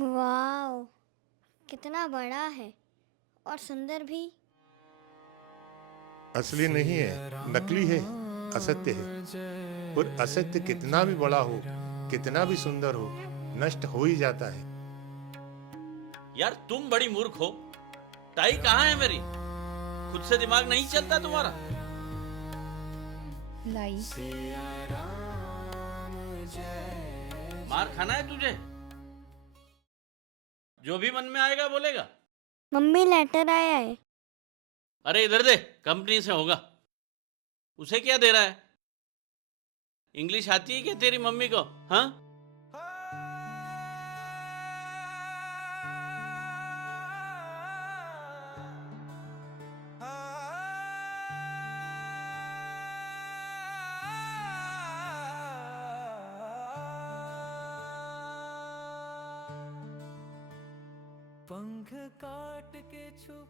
Wow, कितना बड़ा है और सुंदर भी। असली नहीं है, नकली है, असत्य है। और असत्य कितना भी बड़ा हो, कितना भी सुंदर हो, नष्ट हो ही जाता है। यार तुम बड़ी मूर्ख हो। टाई कहाँ है मेरी? खुद से दिमाग नहीं चलता तुम्हारा? लाई। मार खाना है तुझे? जो भी मन में आएगा बोलेगा। मम्मी लेटर आया है। अरे इधर दे, कंपनी से होगा। उसे क्या दे रहा है? इंग्लिश आती है क्या तेरी मम्मी को? हाँ, पंख काट के छू